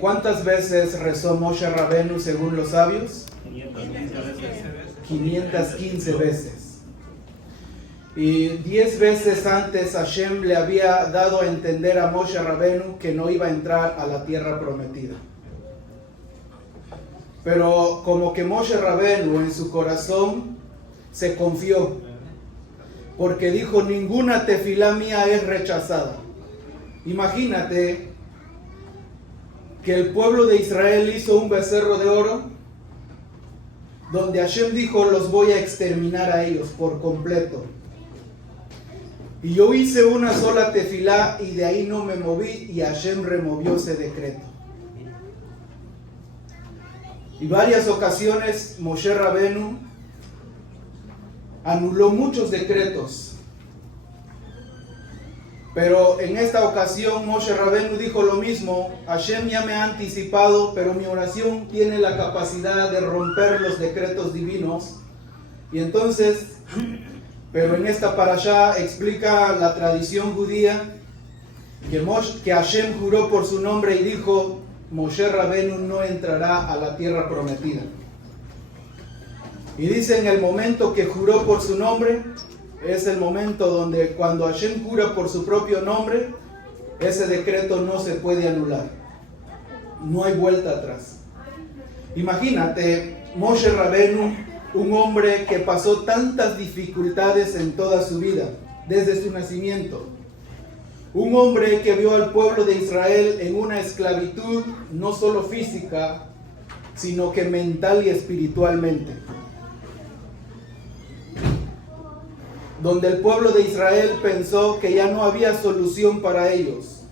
¿Cuántas veces rezó Moshe Rabenu según los sabios? 515 veces. Y 10 veces antes Hashem le había dado a entender a Moshe Rabenu que no iba a entrar a la tierra prometida. Pero como que Moshe Rabenu en su corazón se confió, porque dijo: ninguna tefilá mía es rechazada. Imagínate que el pueblo de Israel hizo un becerro de oro, donde Hashem dijo: los voy a exterminar a ellos por completo. Y yo hice una sola tefilá y de ahí no me moví, y Hashem removió ese decreto. Y varias ocasiones Moshe Rabenu anuló muchos decretos. Pero en esta ocasión Moshe Rabenu dijo lo mismo: Hashem ya me ha anticipado, pero mi oración tiene la capacidad de romper los decretos divinos. Y entonces, pero en esta parashá explica la tradición judía que Hashem juró por su nombre y dijo: Moshe Rabenu no entrará a la tierra prometida. Y dice, en el momento que juró por su nombre, es el momento donde cuando Hashem jura por su propio nombre, ese decreto no se puede anular. No hay vuelta atrás. Imagínate, Moshe Rabenu, un hombre que pasó tantas dificultades en toda su vida, desde su nacimiento. Un hombre que vio al pueblo de Israel en una esclavitud no solo física, sino que mental y espiritualmente. Donde el pueblo de Israel pensó que ya no había solución para ellos.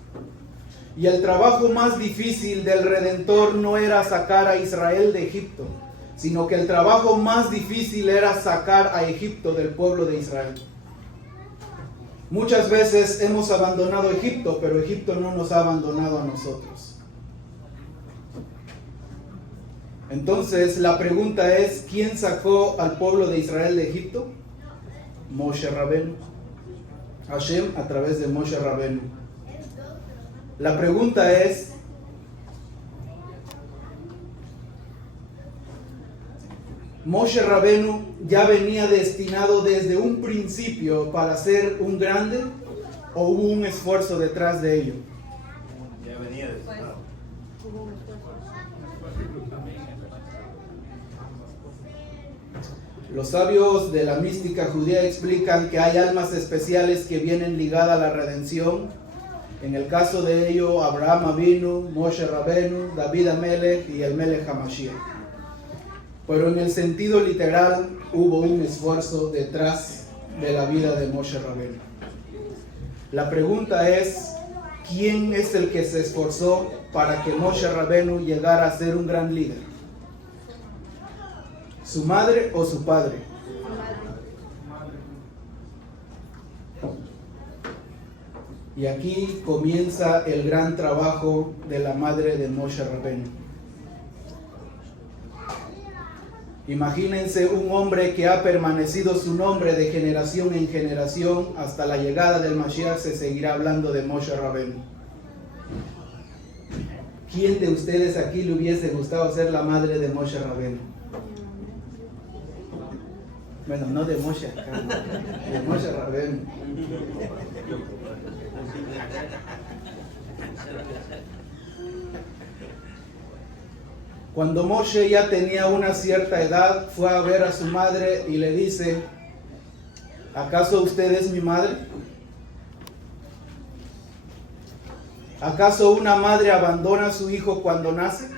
Y el trabajo más difícil del Redentor no era sacar a Israel de Egipto, sino que el trabajo más difícil era sacar a Egipto del pueblo de Israel. Muchas veces hemos abandonado Egipto, pero Egipto no nos ha abandonado a nosotros. Entonces la pregunta es: ¿quién sacó al pueblo de Israel de Egipto? Moshe Rabenu. Hashem a través de Moshe Rabenu. La pregunta es: ¿Moshe Rabenu ya venía destinado desde un principio para ser un grande, o hubo un esfuerzo detrás de ello? Ya venía destinado. Los sabios de la mística judía explican que hay almas especiales que vienen ligadas a la redención. En el caso de ello, Abraham Avinu, Moshe Rabenu, David Amelech y el Melech HaMashiach. Pero en el sentido literal, hubo un esfuerzo detrás de la vida de Moshe Rabenu. La pregunta es: ¿quién es el que se esforzó para que Moshe Rabenu llegara a ser un gran líder? ¿Su madre o su padre? Y aquí comienza el gran trabajo de la madre de Moshe Rabenu. Imagínense un hombre que ha permanecido su nombre de generación en generación. Hasta la llegada del Mashiach se seguirá hablando de Moshe Rabenu. ¿Quién de ustedes aquí le hubiese gustado ser la madre de Moshe Rabenu? Bueno, no de Moshe acá, de Moshe Rabenu. Cuando Moshe ya tenía una cierta edad, fue a ver a su madre y le dice: ¿acaso usted es mi madre? ¿Acaso una madre abandona a su hijo cuando nace?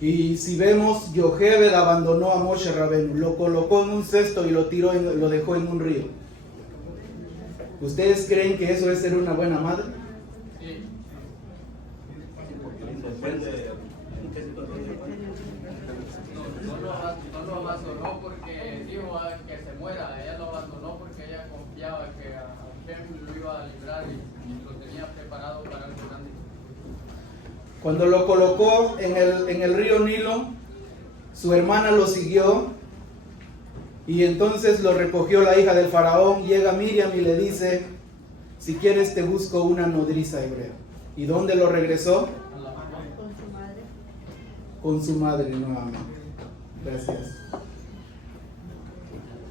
Y si vemos, Yocheved abandonó a Moshe Rabenu, lo colocó en un cesto y lo dejó en un río. ¿Ustedes creen que eso es ser una buena madre? Sí. No lo abandonó porque dijo que se muera. Ella lo abandonó porque ella confiaba que a Hashem lo iba a librar y lo tenía preparado para algo grande. Cuando lo colocó en el río Nilo, su hermana lo siguió y entonces lo recogió la hija del faraón. Llega Miriam y le dice: si quieres te busco una nodriza hebrea. ¿Y dónde lo regresó? a la mamá. Con su madre. Con su madre nuevamente. Gracias.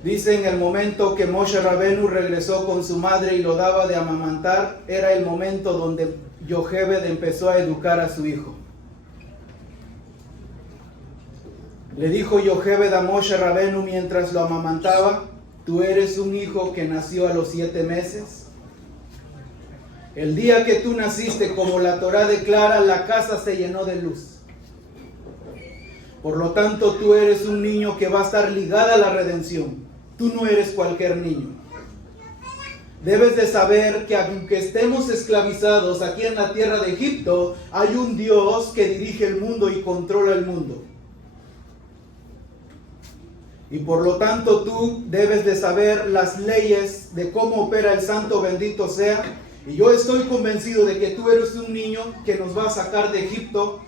Dice, en el momento que Moshe Rabenu regresó con su madre y lo daba de amamantar, era el momento donde Yochebed empezó a educar a su hijo. Le dijo Yochebed a Moshe Rabenu mientras lo amamantaba: tú eres un hijo que nació a los 7 meses. El día que tú naciste, como la Torá declara, la casa se llenó de luz. Por lo tanto, tú eres un niño que va a estar ligado a la redención. Tú no eres cualquier niño. Debes de saber que aunque estemos esclavizados aquí en la tierra de Egipto, hay un Dios que dirige el mundo y controla el mundo. Y por lo tanto tú debes de saber las leyes de cómo opera el santo bendito sea. Y yo estoy convencido de que tú eres un niño que nos va a sacar de Egipto.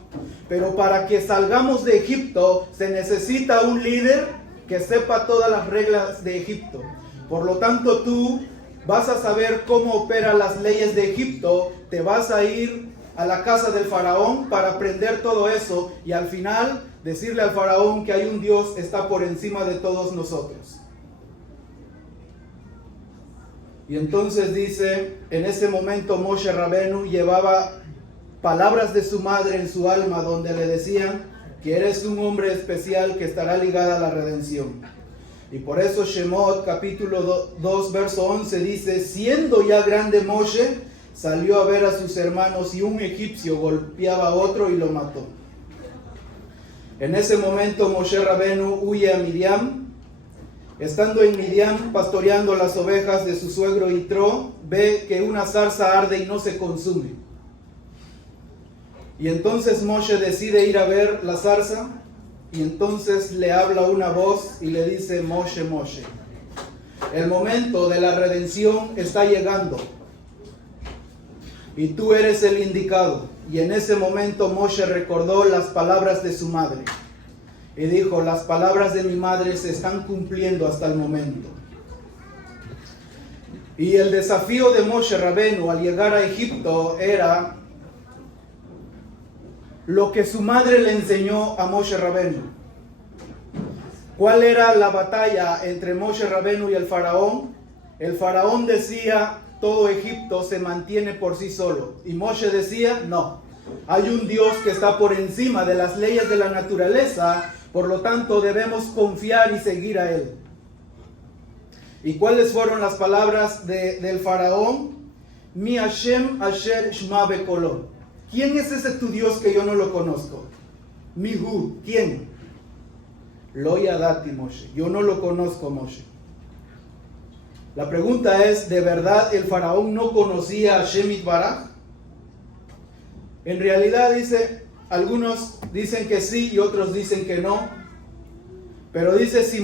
Pero para que salgamos de Egipto se necesita un líder que sepa todas las reglas de Egipto. Por lo tanto tú vas a saber cómo operan las leyes de Egipto. Te vas a ir a la casa del faraón para aprender todo eso. Y al final decirle al faraón que hay un Dios que está por encima de todos nosotros. Y entonces dice, en ese momento Moshe Rabenu llevaba palabras de su madre en su alma, donde le decían que eres un hombre especial que estará ligado a la redención. Y por eso Shemot capítulo 2 verso 11 dice, siendo ya grande Moshe, salió a ver a sus hermanos y un egipcio golpeaba a otro y lo mató. En ese momento Moshe Rabenu huye a Midian. Estando en Midian pastoreando las ovejas de su suegro Yitro, ve que una zarza arde y no se consume. Y entonces Moshe decide ir a ver la zarza, y entonces le habla una voz y le dice: Moshe, Moshe, el momento de la redención está llegando y tú eres el indicado. Y en ese momento Moshe recordó las palabras de su madre y dijo: las palabras de mi madre se están cumpliendo hasta el momento. Y el desafío de Moshe Rabenu al llegar a Egipto era lo que su madre le enseñó a Moshe Rabenu. ¿Cuál era la batalla entre Moshe Rabenu y el faraón? El faraón decía: todo Egipto se mantiene por sí solo. Y Moshe decía: no, hay un Dios que está por encima de las leyes de la naturaleza, por lo tanto debemos confiar y seguir a él. ¿Y cuáles fueron las palabras del faraón? Mi Hashem asher shma bekolo. ¿Quién es ese tu Dios que yo no lo conozco? Mihu, ¿quién? Lo yadati Moshe. Yo no lo conozco, Moshe. La pregunta es, ¿de verdad el faraón no conocía a Hashem Yitbaraj? En realidad algunos dicen que sí y otros dicen que no. Pero dice, si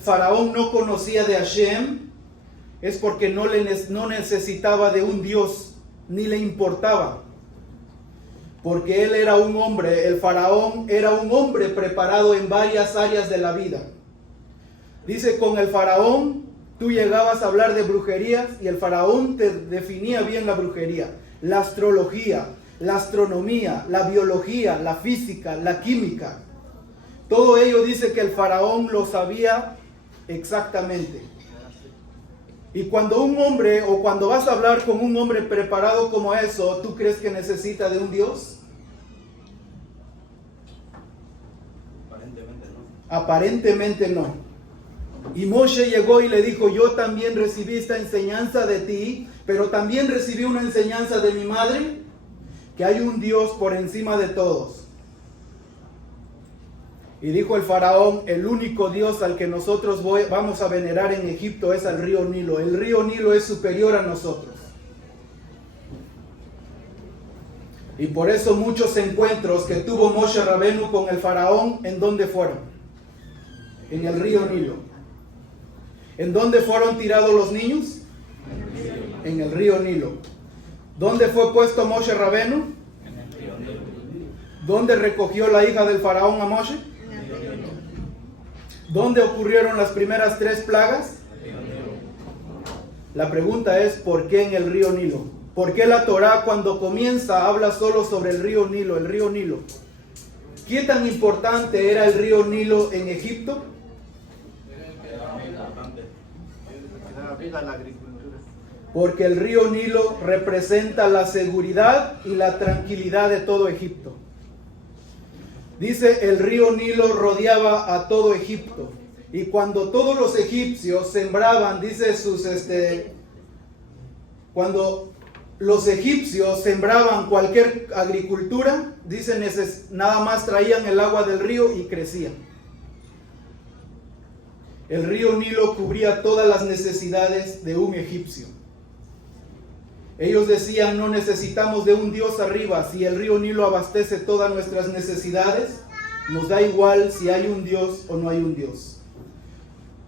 faraón no conocía de Hashem, es porque no necesitaba de un Dios, ni le importaba. Porque él era un hombre, el faraón era un hombre preparado en varias áreas de la vida. Dice, con el faraón tú llegabas a hablar de brujerías y el faraón te definía bien la brujería, la astrología, la astronomía, la biología, la física, la química. Todo ello dice que el faraón lo sabía exactamente. Y cuando un hombre, o cuando vas a hablar con un hombre preparado como eso, ¿tú crees que necesita de un Dios? Aparentemente no. Aparentemente no. Y Moshe llegó y le dijo: yo también recibí esta enseñanza de ti, pero también recibí una enseñanza de mi madre, que hay un Dios por encima de todos. Y dijo el faraón: el único Dios al que nosotros vamos a venerar en Egipto es al río Nilo. El río Nilo es superior a nosotros. Y por eso muchos encuentros que tuvo Moshe Rabenu con el faraón, ¿en dónde fueron? En el río Nilo. ¿En dónde fueron tirados los niños? En el río Nilo. ¿Dónde fue puesto Moshe Rabenu? ¿Dónde recogió la hija del faraón a Moshe? ¿Dónde ocurrieron las primeras 3 plagas? La pregunta es: ¿por qué en el río Nilo? ¿Por qué la Torá cuando comienza habla solo sobre el río Nilo, el río Nilo? ¿Qué tan importante era el río Nilo en Egipto? La agricultura. Porque el río Nilo representa la seguridad y la tranquilidad de todo Egipto. Dice, el río Nilo rodeaba a todo Egipto. Y cuando todos los egipcios sembraban, dice cuando los egipcios sembraban cualquier agricultura, dicen, nada más traían el agua del río y crecían. El río Nilo cubría todas las necesidades de un egipcio. Ellos decían, no necesitamos de un Dios arriba. Si el río Nilo abastece todas nuestras necesidades, nos da igual si hay un Dios o no hay un Dios.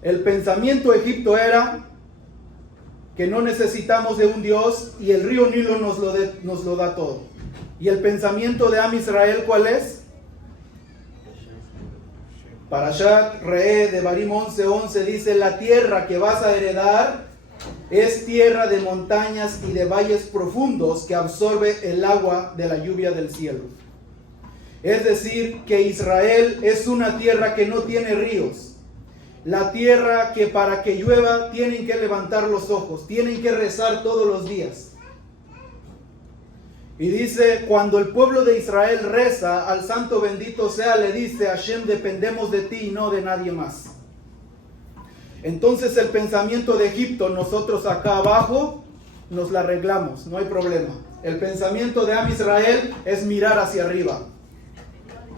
El pensamiento de Egipto era que no necesitamos de un Dios y el río Nilo nos lo da todo. ¿Y el pensamiento de Am Israel cuál es? Parashat Re'eh de Devarim 11:11 dice, la tierra que vas a heredar es tierra de montañas y de valles profundos que absorbe el agua de la lluvia del cielo. Es decir, que Israel es una tierra que no tiene ríos. La tierra que para que llueva tienen que levantar los ojos, tienen que rezar todos los días. Y dice, cuando el pueblo de Israel reza al santo bendito sea, le dice, Hashem, dependemos de ti y no de nadie más. Entonces el pensamiento de Egipto, nosotros acá abajo nos la arreglamos, no hay problema. El pensamiento de Am Israel es mirar hacia arriba.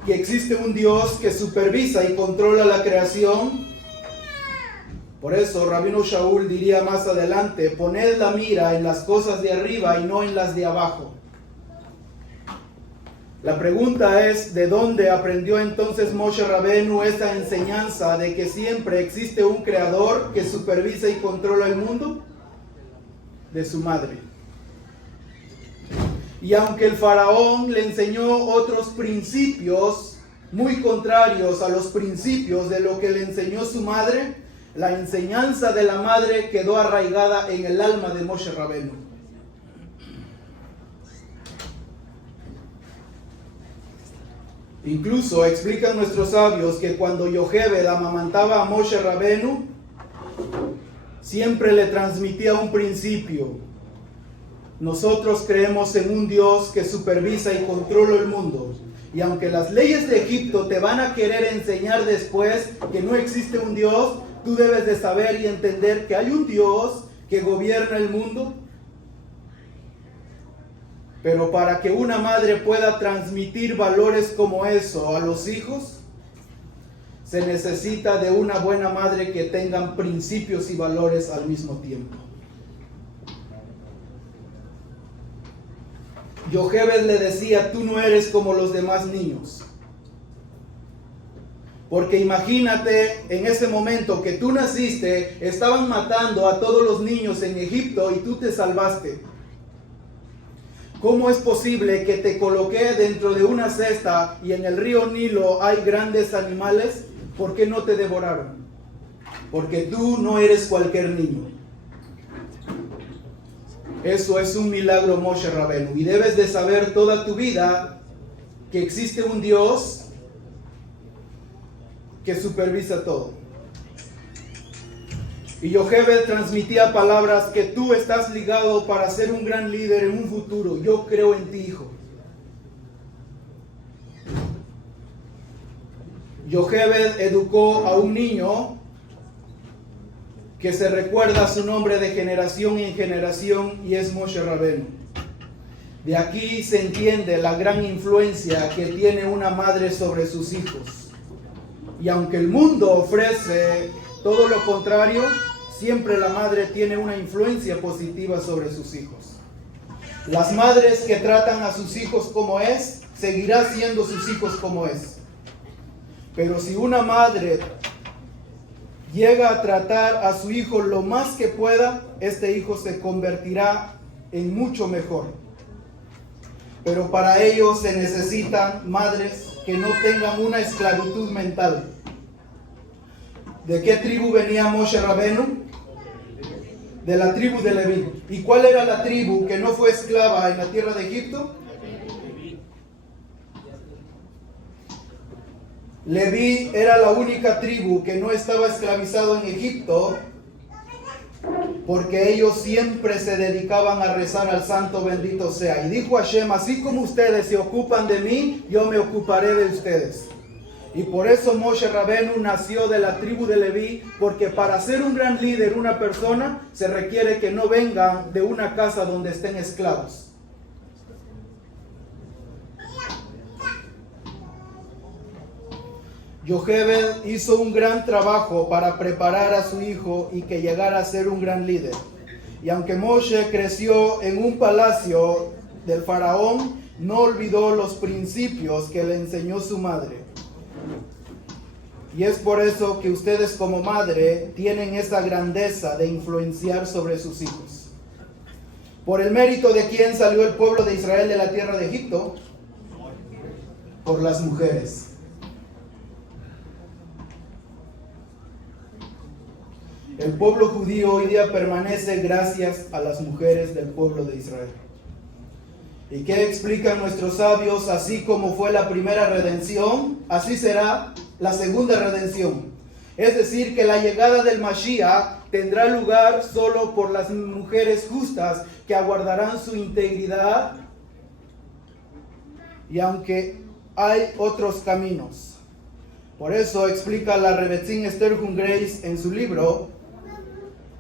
Que existe un Dios que supervisa y controla la creación. Por eso Rabino Shaul diría más adelante, poned la mira en las cosas de arriba y no en las de abajo. La pregunta es, ¿de dónde aprendió entonces Moshe Rabenu esta enseñanza de que siempre existe un creador que supervisa y controla el mundo? De su madre. Y aunque el faraón le enseñó otros principios muy contrarios a los principios de lo que le enseñó su madre, la enseñanza de la madre quedó arraigada en el alma de Moshe Rabenu. Incluso explican nuestros sabios que cuando Yocheved amamantaba a Moshe Rabenu, siempre le transmitía un principio. Nosotros creemos en un Dios que supervisa y controla el mundo. Y aunque las leyes de Egipto te van a querer enseñar después que no existe un Dios, tú debes de saber y entender que hay un Dios que gobierna el mundo. Pero para que una madre pueda transmitir valores como eso a los hijos, se necesita de una buena madre que tengan principios y valores al mismo tiempo. Yocheved le decía, tú no eres como los demás niños. Porque imagínate, en ese momento que tú naciste, estaban matando a todos los niños en Egipto y tú te salvaste. ¿Cómo es posible que te coloqué dentro de una cesta y en el río Nilo hay grandes animales? ¿Por qué no te devoraron? Porque tú no eres cualquier niño. Eso es un milagro, Moshe Rabenu. Y debes de saber toda tu vida que existe un Dios que supervisa todo. Y Yocheved transmitía palabras que tú estás ligado para ser un gran líder en un futuro. Yo creo en ti, hijo. Yocheved educó a un niño que se recuerda su nombre de generación en generación y es Moshe Rabenu. De aquí se entiende la gran influencia que tiene una madre sobre sus hijos. Y aunque el mundo ofrece todo lo contrario, siempre la madre tiene una influencia positiva sobre sus hijos. Las madres que tratan a sus hijos como es, seguirá siendo sus hijos como es. Pero si una madre llega a tratar a su hijo lo más que pueda, este hijo se convertirá en mucho mejor. Pero para ello se necesitan madres que no tengan una esclavitud mental. ¿De qué tribu venía Moshe Rabenu? De la tribu de Leví. ¿Y cuál era la tribu que no fue esclava en la tierra de Egipto? Leví era la única tribu que no estaba esclavizado en Egipto, porque ellos siempre se dedicaban a rezar al santo bendito sea. Y dijo Hashem, así como ustedes se ocupan de mí, yo me ocuparé de ustedes. Y por eso Moshe Rabenu nació de la tribu de Leví, porque para ser un gran líder, una persona, se requiere que no vengan de una casa donde estén esclavos. Yochebed hizo un gran trabajo para preparar a su hijo y que llegara a ser un gran líder. Y aunque Moshe creció en un palacio del faraón, no olvidó los principios que le enseñó su madre. Y es por eso que ustedes como madre tienen esa grandeza de influenciar sobre sus hijos. ¿Por el mérito de quién salió el pueblo de Israel de la tierra de Egipto? Por las mujeres. El pueblo judío hoy día permanece gracias a las mujeres del pueblo de Israel. ¿Y qué explican nuestros sabios? Así como fue la primera redención, así será la segunda redención. Es decir, que la llegada del Mashiach tendrá lugar solo por las mujeres justas que aguardarán su integridad, y aunque hay otros caminos. Por eso explica la Rebetzin Esther Grace en su libro.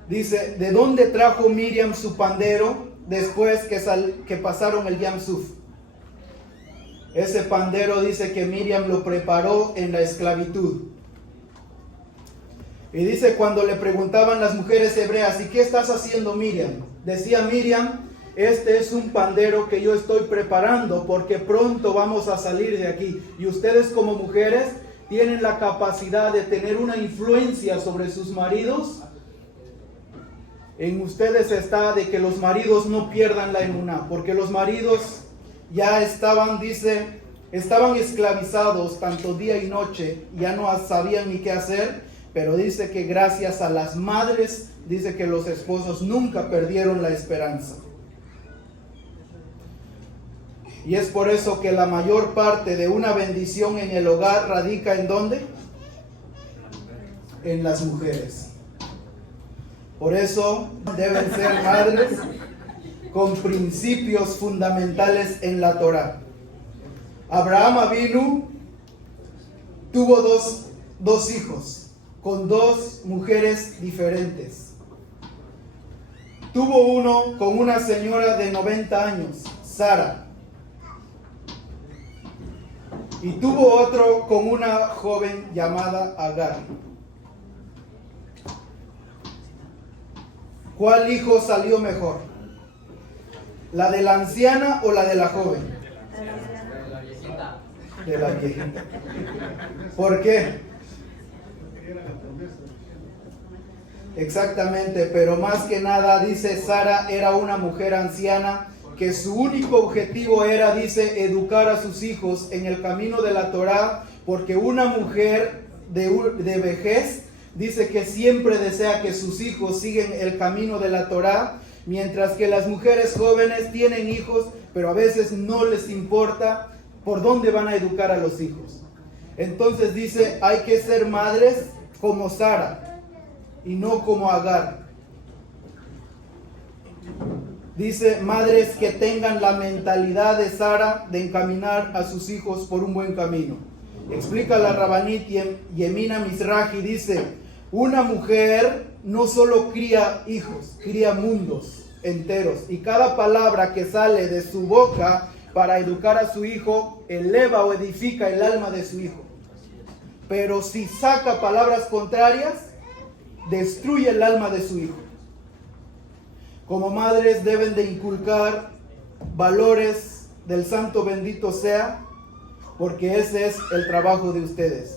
Dice, ¿de dónde trajo Miriam su pandero después que pasaron el Yam Suf? Ese pandero dice que Miriam lo preparó en la esclavitud. Y dice, cuando le preguntaban las mujeres hebreas, ¿y qué estás haciendo, Miriam? Decía Miriam, este es un pandero que yo estoy preparando porque pronto vamos a salir de aquí. Y ustedes como mujeres tienen la capacidad de tener una influencia sobre sus maridos. En ustedes está de que los maridos no pierdan la emuná, porque los maridos ya estaban esclavizados tanto día y noche, ya no sabían ni qué hacer, pero dice que gracias a las madres, dice que los esposos nunca perdieron la esperanza. Y es por eso que la mayor parte de una bendición en el hogar radica ¿en dónde? En las mujeres. Por eso deben ser madres con principios fundamentales en la Torá. Abraham Avinu tuvo dos hijos con dos mujeres diferentes. Tuvo uno con una señora de 90 años, Sara. Y tuvo otro con una joven llamada Agar. ¿Cuál hijo salió mejor? ¿La de la anciana o la de la joven? De la viejita. De la viejita. ¿Por qué? Exactamente, pero más que nada, dice, Sara era una mujer anciana que su único objetivo era, dice, educar a sus hijos en el camino de la Torá, porque una mujer de vejez dice que siempre desea que sus hijos sigan el camino de la Torá, mientras que las mujeres jóvenes tienen hijos, pero a veces no les importa por dónde van a educar a los hijos. Entonces dice, hay que ser madres como Sara y no como Agar. Dice, madres que tengan la mentalidad de Sara de encaminar a sus hijos por un buen camino. Explica la Rabbanit Yemina Mizrahi, dice, una mujer no solo cría hijos, cría mundos enteros. Y cada palabra que sale de su boca para educar a su hijo, eleva o edifica el alma de su hijo. Pero si saca palabras contrarias, destruye el alma de su hijo. Como madres deben de inculcar valores del santo bendito sea, porque ese es el trabajo de ustedes.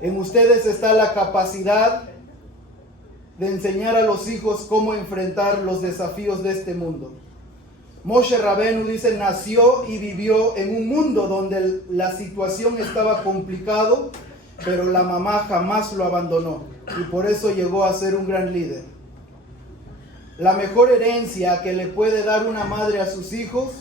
En ustedes está la capacidad de enseñar a los hijos cómo enfrentar los desafíos de este mundo. Moshe Rabenu dice, nació y vivió en un mundo donde la situación estaba complicado, pero la mamá jamás lo abandonó y por eso llegó a ser un gran líder. la mejor herencia que le puede dar una madre a sus hijos,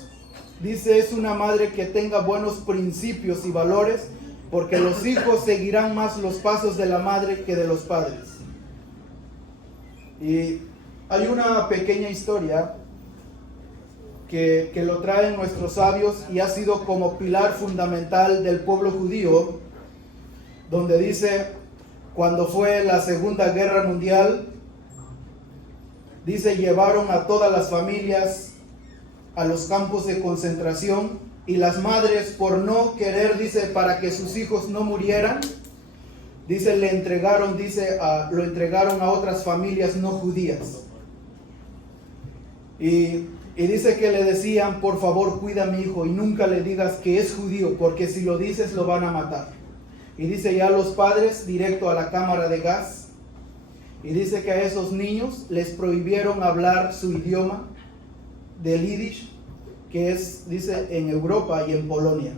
dice, es una madre que tenga buenos principios y valores, porque los hijos seguirán más los pasos de la madre que de los padres. Y hay una pequeña historia que lo traen nuestros sabios y ha sido como pilar fundamental del pueblo judío, donde dice, cuando fue la Segunda Guerra Mundial, dice, llevaron a todas las familias a los campos de concentración y las madres, por no querer, dice, para que sus hijos no murieran, dice, lo entregaron a otras familias no judías. Y dice que le decían, por favor, cuida a mi hijo y nunca le digas que es judío, porque si lo dices lo van a matar. Y dice, ya los padres directo a la cámara de gas. Y dice que a esos niños les prohibieron hablar su idioma del Yiddish, que es, dice, en Europa y en Polonia.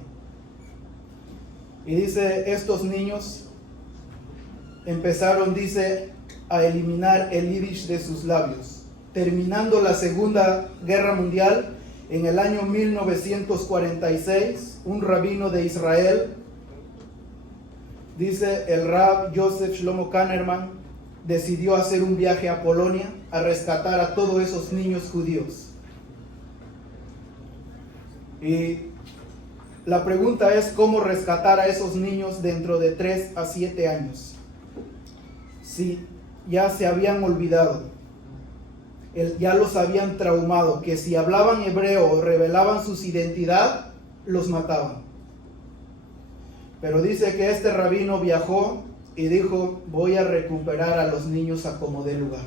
Y dice, estos niños empezaron, dice, a eliminar el Yiddish de sus labios. Terminando la Segunda Guerra Mundial, en el año 1946, un rabino de Israel, dice, el Rab Joseph Shlomo Kahneman, decidió hacer un viaje a Polonia a rescatar a todos esos niños judíos. Y la pregunta es, ¿cómo rescatar a esos niños dentro de 3 a 7 años? Si ya se habían olvidado, ya los habían traumado, que si hablaban hebreo o revelaban su identidad, los mataban. Pero dice que este rabino viajó y dijo, voy a recuperar a los niños a como dé lugar.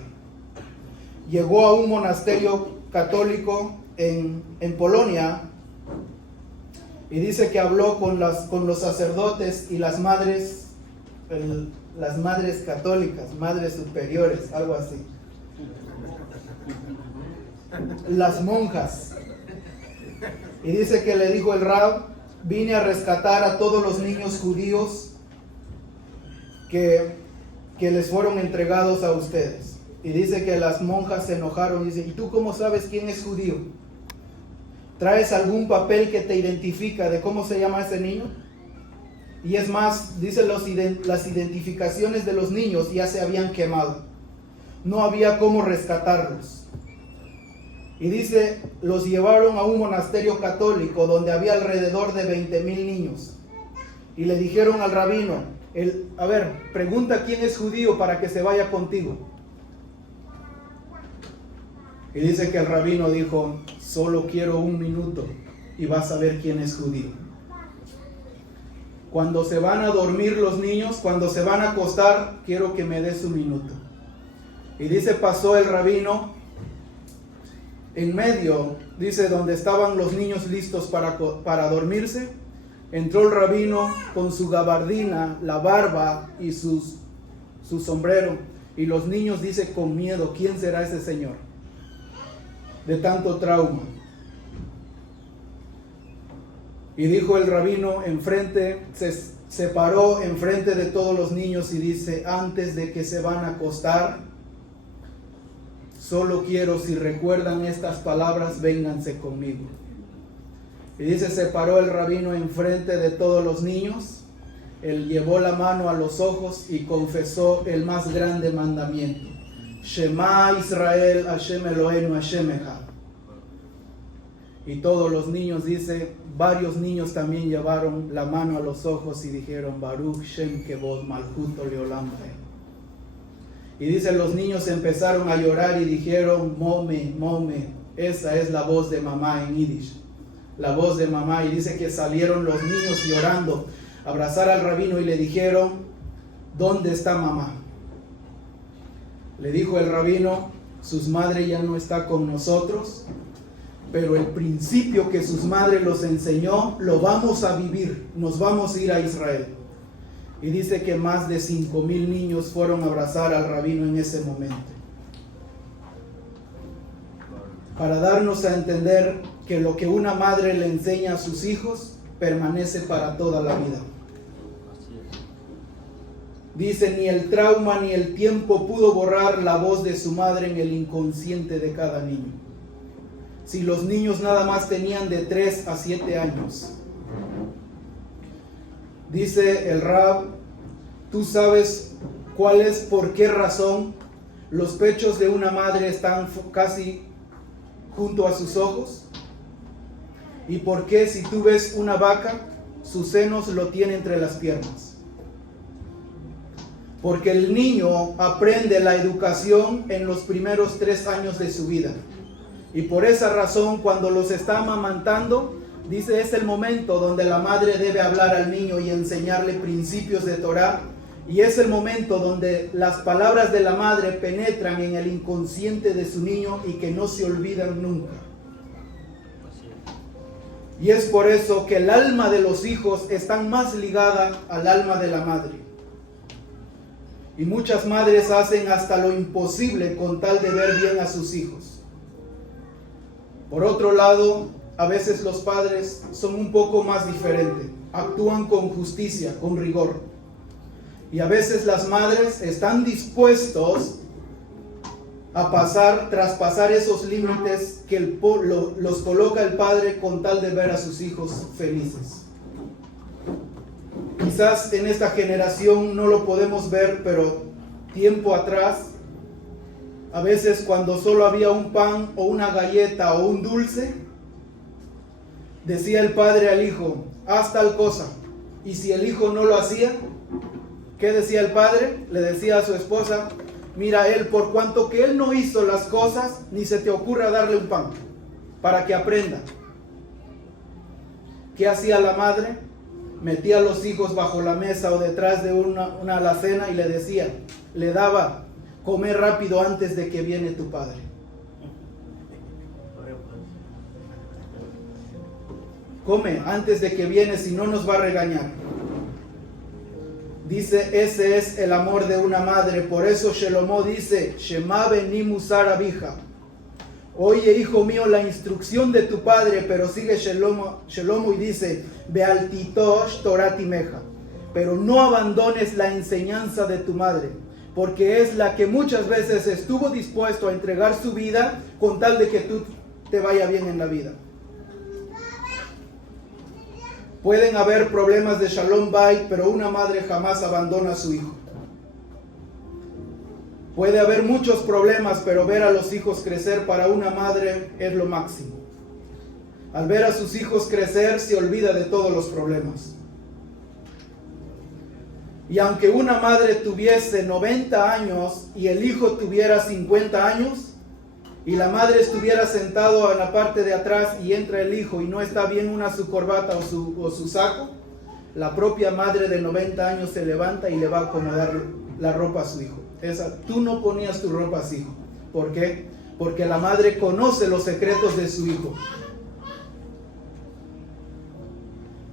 Llegó a un monasterio católico en Polonia y dice que habló con los sacerdotes y las madres católicas, madres superiores, algo así. Las monjas. Y dice que le dijo el Rab, vine a rescatar a todos los niños judíos que les fueron entregados a ustedes. Y dice que las monjas se enojaron y dice, ¿y tú cómo sabes quién es judío? ¿Traes algún papel que te identifica de cómo se llama ese niño? Y es más, dice, las identificaciones de los niños ya se habían quemado. No había cómo rescatarlos. Y dice, los llevaron a un monasterio católico donde había alrededor de 20,000 niños. Y le dijeron al rabino, pregunta quién es judío para que se vaya contigo. Y dice que el rabino dijo, solo quiero 1 minuto y vas a ver quién es judío. Cuando se van a dormir los niños, cuando se van a acostar, quiero que me des 1 minuto. Y dice, pasó el rabino en medio, dice, donde estaban los niños listos para dormirse. Entró el rabino con su gabardina, la barba y su sombrero. Y los niños, dice, con miedo, ¿quién será ese señor? De tanto trauma. Y dijo el rabino enfrente, se paró enfrente de todos los niños y dice, antes de que se van a acostar, solo quiero, si recuerdan estas palabras, vénganse conmigo. Y dice, se paró el rabino enfrente de todos los niños, él llevó la mano a los ojos y confesó el más grande mandamiento. Shema Israel, Hashem Eloheinu, Hashem Echad. Y todos los niños, dice, varios niños también llevaron la mano a los ojos y dijeron, Baruch Shem Kevod Malchuto Leolam Vaed. Y dice, los niños empezaron a llorar y dijeron, Mome, Mome, esa es la voz de mamá en Yiddish. La voz de mamá. Y dice que salieron los niños llorando a abrazar al rabino y le dijeron, ¿dónde está mamá? Le dijo el rabino, sus madres ya no está con nosotros, pero el principio que sus madres los enseñó, lo vamos a vivir, nos vamos a ir a Israel. Y dice que más de 5,000 niños fueron a abrazar al rabino en ese momento. Para darnos a entender que lo que una madre le enseña a sus hijos permanece para toda la vida. Dice, ni el trauma ni el tiempo pudo borrar la voz de su madre en el inconsciente de cada niño. Si los niños nada más tenían de 3 a 7 años. Dice el Rab, ¿tú sabes cuál es, por qué razón los pechos de una madre están casi junto a sus ojos? ¿Y por qué si tú ves una vaca, sus senos lo tiene entre las piernas? Porque el niño aprende la educación en los primeros 3 años de su vida. Y por esa razón, cuando los está amamantando, dice, es el momento donde la madre debe hablar al niño y enseñarle principios de Torah. Y es el momento donde las palabras de la madre penetran en el inconsciente de su niño y que no se olvidan nunca. Y es por eso que el alma de los hijos está más ligada al alma de la madre. Y muchas madres hacen hasta lo imposible con tal de ver bien a sus hijos. Por otro lado, a veces los padres son un poco más diferentes. Actúan con justicia, con rigor. Y a veces las madres están dispuestos a traspasar esos límites que los coloca el padre con tal de ver a sus hijos felices. Quizás en esta generación no lo podemos ver, pero tiempo atrás, a veces cuando solo había un pan o una galleta o un dulce, decía el padre al hijo, haz tal cosa. Y si el hijo no lo hacía, ¿qué decía el padre? Le decía a su esposa, mira, él, por cuanto que él no hizo las cosas, ni se te ocurra darle un pan, para que aprenda. ¿Qué hacía la madre? Metía a los hijos bajo la mesa o detrás de una alacena y le decía, le daba, come rápido antes de que viene tu padre. Come antes de que viene, si no nos va a regañar. Dice, ese es el amor de una madre. Por eso Shelomo dice, Shema beni musar abija. Oye, hijo mío, la instrucción de tu padre, pero sigue Shelomo y dice, Bealtitosh Torah timeja. Pero no abandones la enseñanza de tu madre, porque es la que muchas veces estuvo dispuesto a entregar su vida con tal de que tú te vaya bien en la vida. Pueden haber problemas de Shalom Bayit, pero una madre jamás abandona a su hijo. Puede haber muchos problemas, pero ver a los hijos crecer para una madre es lo máximo. Al ver a sus hijos crecer, se olvida de todos los problemas. Y aunque una madre tuviese 90 años y el hijo tuviera 50 años, y la madre estuviera sentado en la parte de atrás y entra el hijo y no está bien su corbata o su saco, la propia madre de 90 años se levanta y le va a acomodar la ropa a su hijo. Tú no ponías tu ropa así. ¿Por qué? Porque la madre conoce los secretos de su hijo.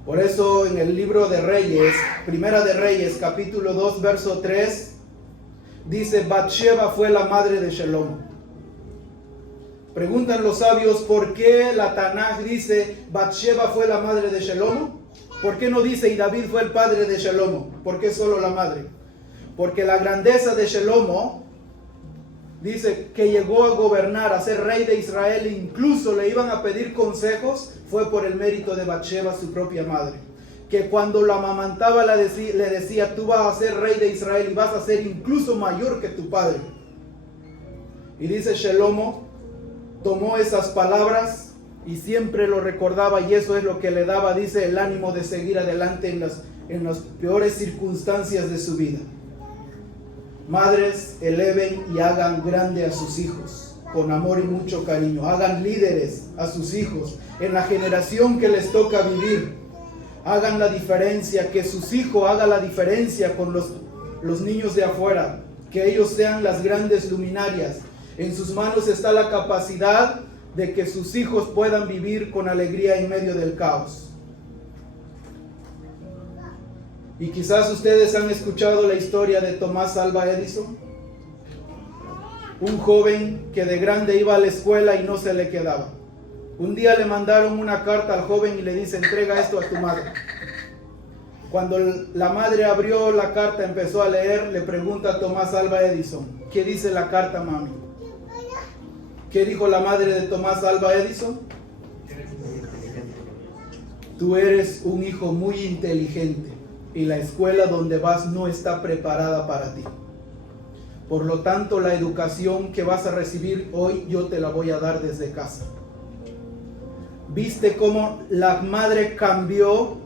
Por eso en el libro de Reyes, Primera de Reyes, capítulo 2, verso 3, dice, Batsheba fue la madre de Shelomo. Preguntan los sabios, ¿por qué la Tanaj dice, Batsheba fue la madre de Shelomo? ¿Por qué no dice, y David fue el padre de Shelomo? ¿Por qué solo la madre? Porque la grandeza de Shelomo, dice que llegó a gobernar, a ser rey de Israel, e incluso le iban a pedir consejos, fue por el mérito de Batsheba, su propia madre. Que cuando la amamantaba le decía, tú vas a ser rey de Israel y vas a ser incluso mayor que tu padre. Y dice Shelomo, tomó esas palabras y siempre lo recordaba, y eso es lo que le daba, dice, el ánimo de seguir adelante en las peores circunstancias de su vida. Madres, eleven y hagan grande a sus hijos con amor y mucho cariño. Hagan líderes a sus hijos en la generación que les toca vivir. Hagan la diferencia, que sus hijos hagan la diferencia con los niños de afuera, que ellos sean las grandes luminarias. En sus manos está la capacidad de que sus hijos puedan vivir con alegría en medio del caos. Y quizás ustedes han escuchado la historia de Tomás Alva Edison, un joven que de grande iba a la escuela y no se le quedaba. Un día le mandaron una carta al joven y le dice, entrega esto a tu madre. Cuando la madre abrió la carta, empezó a leer, le pregunta a Tomás Alva Edison, ¿qué dice la carta, mami? ¿Qué dijo la madre de Tomás Alva Edison? Tú eres un hijo muy inteligente y la escuela donde vas no está preparada para ti. Por lo tanto, la educación que vas a recibir hoy yo te la voy a dar desde casa. ¿Viste cómo la madre cambió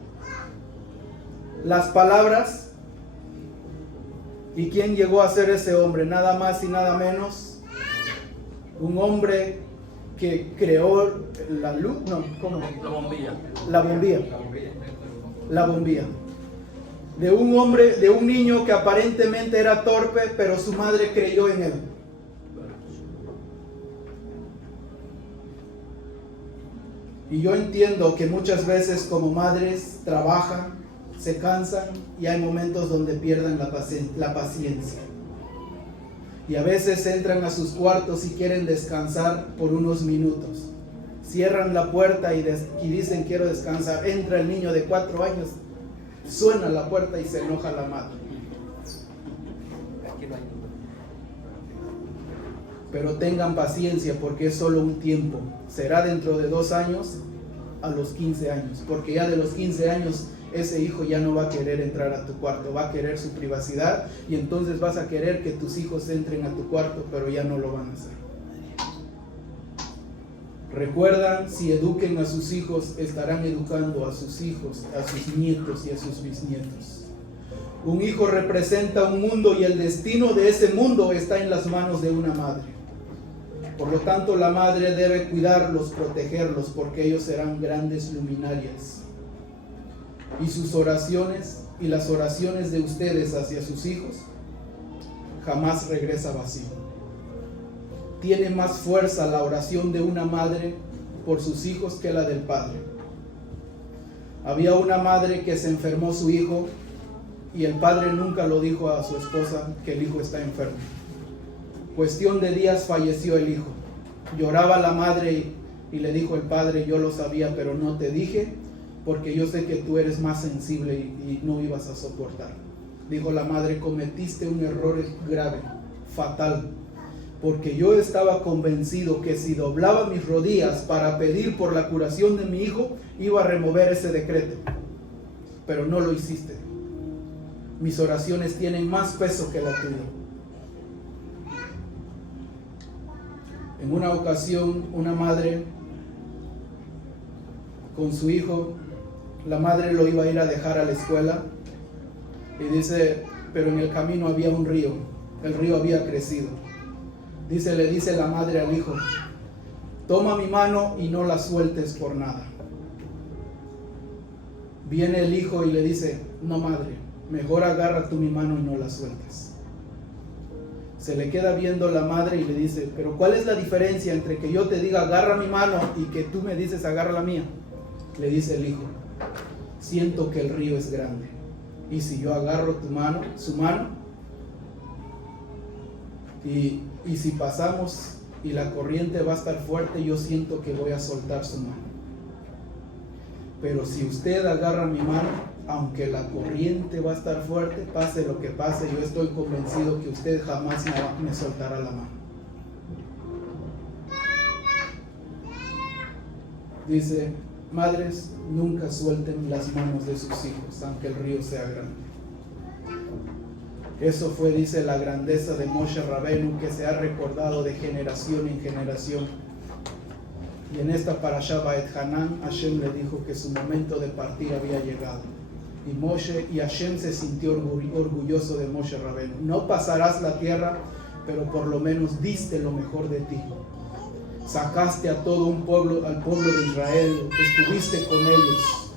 las palabras? ¿Y quién llegó a ser ese hombre? Nada más y nada menos. Un hombre que creó la luz, no, ¿cómo? La bombilla. La bombilla. La bombilla. De un hombre, de un niño que aparentemente era torpe, pero su madre creyó en él. Y yo entiendo que muchas veces como madres trabajan, se cansan y hay momentos donde pierden la paciencia. Y a veces entran a sus cuartos y quieren descansar por unos minutos. Cierran la puerta y dicen quiero descansar. Entra el niño de 4 años, suena la puerta y se enoja la madre. Pero tengan paciencia porque es solo un tiempo. Será dentro de 2 años a los 15 años. Porque ya de los 15 años ese hijo ya no va a querer entrar a tu cuarto. Va a querer su privacidad y entonces vas a querer que tus hijos entren a tu cuarto, pero ya no lo van a hacer. Recuerdan, si eduquen a sus hijos, estarán educando a sus hijos, a sus nietos y a sus bisnietos. Un hijo representa un mundo y el destino de ese mundo está en las manos de una madre. Por lo tanto, la madre debe cuidarlos, protegerlos, porque ellos serán grandes luminarias. Y sus oraciones y las oraciones de ustedes hacia sus hijos jamás regresa vacío. Tiene más fuerza la oración de una madre por sus hijos que la del padre. Había una madre que se enfermó su hijo y el padre nunca lo dijo a su esposa que el hijo está enfermo. Cuestión de días falleció el hijo. Lloraba la madre y le dijo el padre, yo lo sabía, pero no te dije porque yo sé que tú eres más sensible y no ibas a soportar. Dijo la madre, cometiste un error grave, fatal, porque yo estaba convencido que si doblaba mis rodillas para pedir por la curación de mi hijo, iba a remover ese decreto, pero no lo hiciste. Mis oraciones tienen más peso que la tuya. En una ocasión, una madre con su hijo, la madre lo iba a ir a dejar a la escuela y dice, pero en el camino había un río, el río había crecido. Le dice la madre al hijo, toma mi mano y no la sueltes por nada. Viene el hijo y le dice, no madre, mejor agarra tú mi mano y no la sueltes. Se le queda viendo la madre y le dice, pero ¿cuál es la diferencia entre que yo te diga agarra mi mano y que tú me dices agarra la mía? Le dice el hijo, siento que el río es grande y si yo agarro su mano y si pasamos y la corriente va a estar fuerte, yo siento que voy a soltar su mano. Pero si usted agarra mi mano, aunque la corriente va a estar fuerte, pase lo que pase, yo estoy convencido que usted jamás me soltará la mano. Dice, madres, nunca suelten las manos de sus hijos, aunque el río sea grande. Eso fue, dice, la grandeza de Moshe Rabenu, que se ha recordado de generación en generación. Y en esta parashá Baet Hanan, Hashem le dijo que su momento de partir había llegado. Y Hashem se sintió orgulloso de Moshe Rabenu. No pasarás la tierra, pero por lo menos diste lo mejor de ti. Sacaste a todo un pueblo, al pueblo de Israel, estuviste con ellos.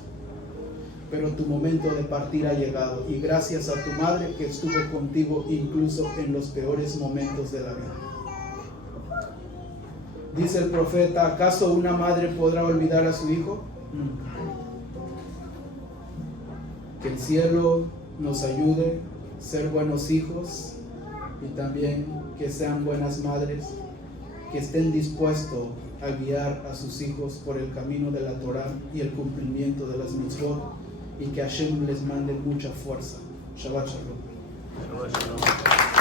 Pero tu momento de partir ha llegado. Y gracias a tu madre que estuvo contigo incluso en los peores momentos de la vida. Dice el profeta, ¿acaso una madre podrá olvidar a su hijo? Nunca. Que el cielo nos ayude a ser buenos hijos y también que sean buenas madres, que estén dispuestos a guiar a sus hijos por el camino de la Torah y el cumplimiento de las mitzvot, y que Hashem les mande mucha fuerza. Shabbat Shalom. Shabbat shalom.